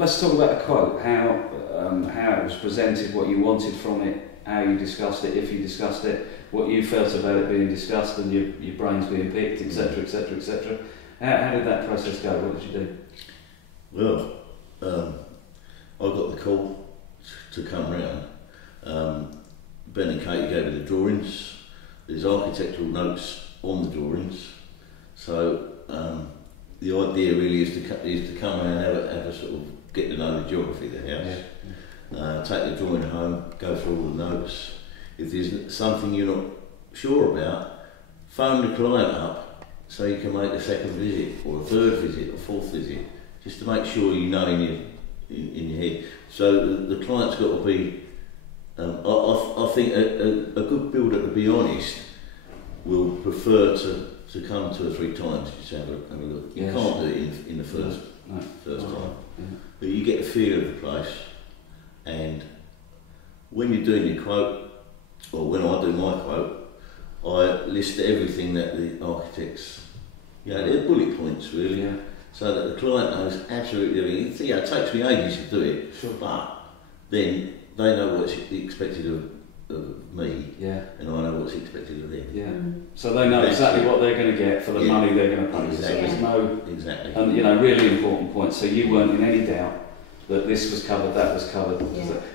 let's talk about the quote, how it was presented, what you wanted from it, how you discussed it, if you discussed it, what you felt about it being discussed and your brains being picked, etc, etc, etc. How did that process go? What did you do? Well, I got the call to come round. Ben and Katie gave me the drawings. There's architectural notes on the drawings. So the idea really is to come around and have a sort of get to know the geography of the house. Take the drawing home, go through all the notes. If there's something you're not sure about, phone the client up so you can make a second visit or a third visit or fourth visit, just to make sure you know in your head. So the client's got to be, I think a good builder, to be honest, will prefer to come 2 or 3 times just to have a look. You can't do it in the first time. But you get a feel of the place, and when you're doing your quote, or when I do my quote, I list everything that the architects, they're bullet points really, so that the client knows absolutely everything. It takes me ages to do it, but then they know what's expected of me, and I know what's expected of them. So they know exactly what they're going to get for the money they're going to pay. Exactly. So there's no, and really important point. So you weren't in any doubt that this was covered, that was covered,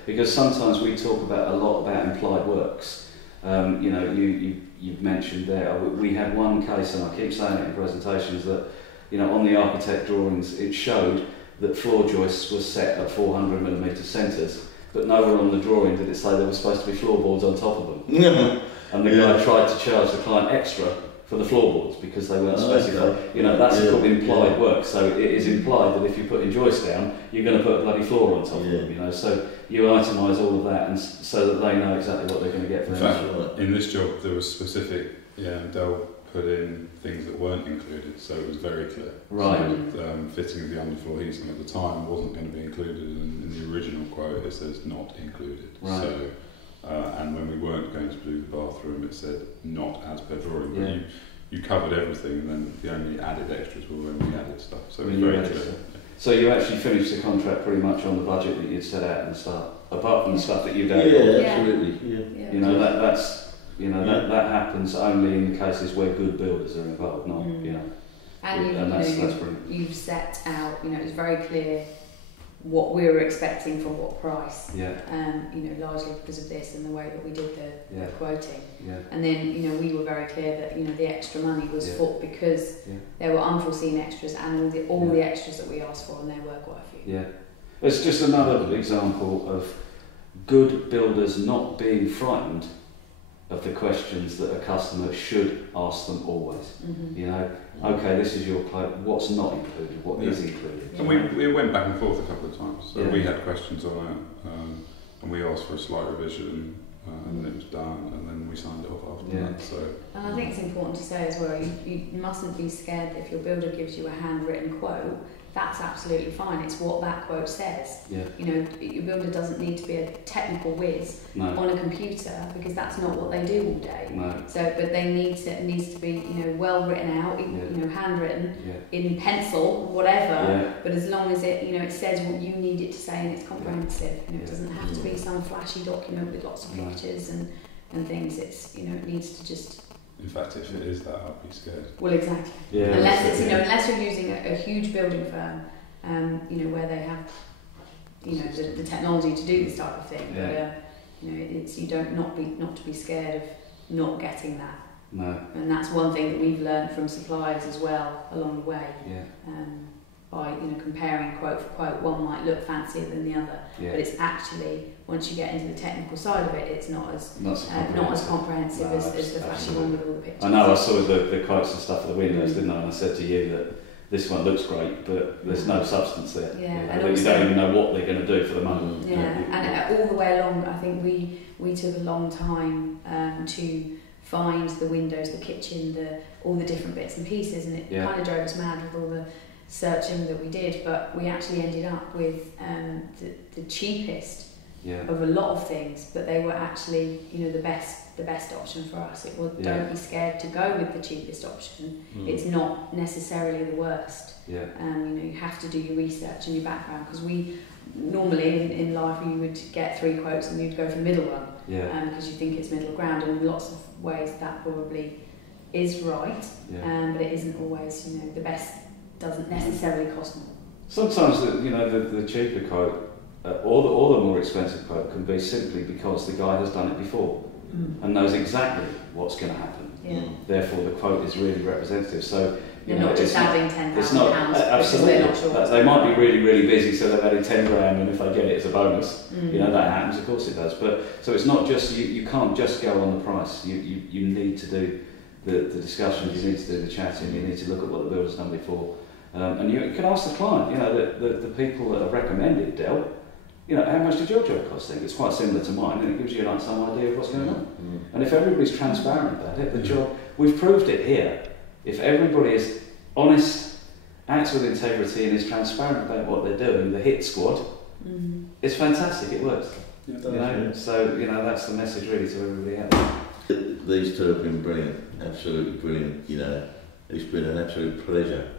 because sometimes we talk about a lot about implied works. You've mentioned there. We had one case, and I keep saying it in presentations, that on the architect drawings it showed that floor joists were set at 400mm centres, but nowhere on the drawing did it say there were supposed to be floorboards on top of them. And the guy tried to charge the client extra for the floorboards because they weren't specified. That's called implied work. So it is implied that if you're putting joists down, you're going to put a bloody floor on top of them. So you itemise all of that, and so that they know exactly what they're going to get for in fact, in this job there was specific. Dell put in things that weren't included, so it was very clear. Right. So, fitting of the underfloor heating at the time wasn't going to be included, and in the original quote it says not included. Right. So, and when we weren't going to do the bathroom, it said not as per drawing. But you covered everything, and then the only added extras were when we added stuff. So it was very clear. So you actually finished the contract pretty much on the budget that you'd set out at the start, apart from the stuff that you'd added. Absolutely. That happens only in the cases where good builders are involved, not And you've set out. It was very clear what we were expecting for what price. Largely because of this and the way that we did the quoting. And then we were very clear that the extra money was for because there were unforeseen extras and all the extras that we asked for, and there were quite a few. It's just another example of good builders not being frightened of the questions that a customer should ask them always. Okay, this is your quote, what's not included, what is included? And we went back and forth a couple of times, so we had questions on it, and we asked for a slight revision, and it was done, and then we signed it off after that. So. And I think it's important to say as well, you mustn't be scared that if your builder gives you a handwritten quote, that's absolutely fine. It's what that quote says. Your builder doesn't need to be a technical whiz on a computer, because that's not what they do all day. But they it needs to be well written out, handwritten in pencil, whatever. But as long as it it says what you need it to say and it's comprehensive. It doesn't have to be some flashy document with lots of pictures and things. It's it needs to just. In fact, if it is that, I'd be scared. Well, exactly. Unless it's unless you're using a huge building firm, where they have the technology to do this type of thing. It's you don't not to be scared of not getting that. And that's one thing that we've learned from suppliers as well along the way. By comparing quote for quote, one might look fancier than the other, but it's actually, once you get into the technical side of it, it's not as comprehensive as the flashy one with all the pictures. I know, I saw the quotes and stuff for the windows, didn't I? And I said to you that this one looks great, but there's no substance there. And you don't even know what they're going to do for the money. And all the way along, I think we took a long time to find the windows, the kitchen, all the different bits and pieces, and it kind of drove us mad with all the searching that we did, but we actually ended up with the cheapest of a lot of things, but they were actually, you know, the best option for us. It was, don't be scared to go with the cheapest option. It's not necessarily the worst. You know, you have to do your research and your background, because we normally in life you would get 3 quotes and you'd go for the middle one, because you think it's middle ground, and in lots of ways that probably is right, but it isn't always. You know, the best doesn't necessarily cost more. Sometimes the cheaper quote or the more expensive quote can be simply because the guy has done it before and knows exactly what's going to happen. Therefore, the quote is really representative. So you're not just adding £10,000. Absolutely. Not sure They might be really, really busy, so they've added 10 grand, and if they get it as a bonus, you know, that happens. Of course, it does. But so it's not just you can't just go on the price. You need to do the discussions. You need to do the chatting. You need to look at what the builder's done before, and you can ask the client. You know, the people that have recommended Dell. You know, how much did your job cost? It's quite similar to mine, and it gives you like some idea of what's going on. And if everybody's transparent about it, the job, we've proved it here. If everybody is honest, acts with integrity, and is transparent about what they're doing, the hit squad, it's fantastic. It works. You know, so you know that's the message really to everybody out there. These two have been brilliant, absolutely brilliant. You know, it's been an absolute pleasure.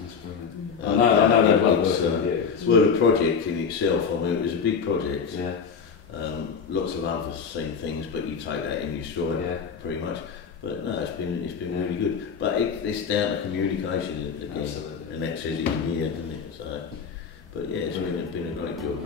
That's brilliant. I know they've loved working with you. Well, the project in itself, I mean, it was a big project. Yeah. Lots of unforeseen things, but you take that in your stride, pretty much. But no, it's been really good. But it's down to communication again, and that says it in here, doesn't it? So, but yeah, it's been a great job.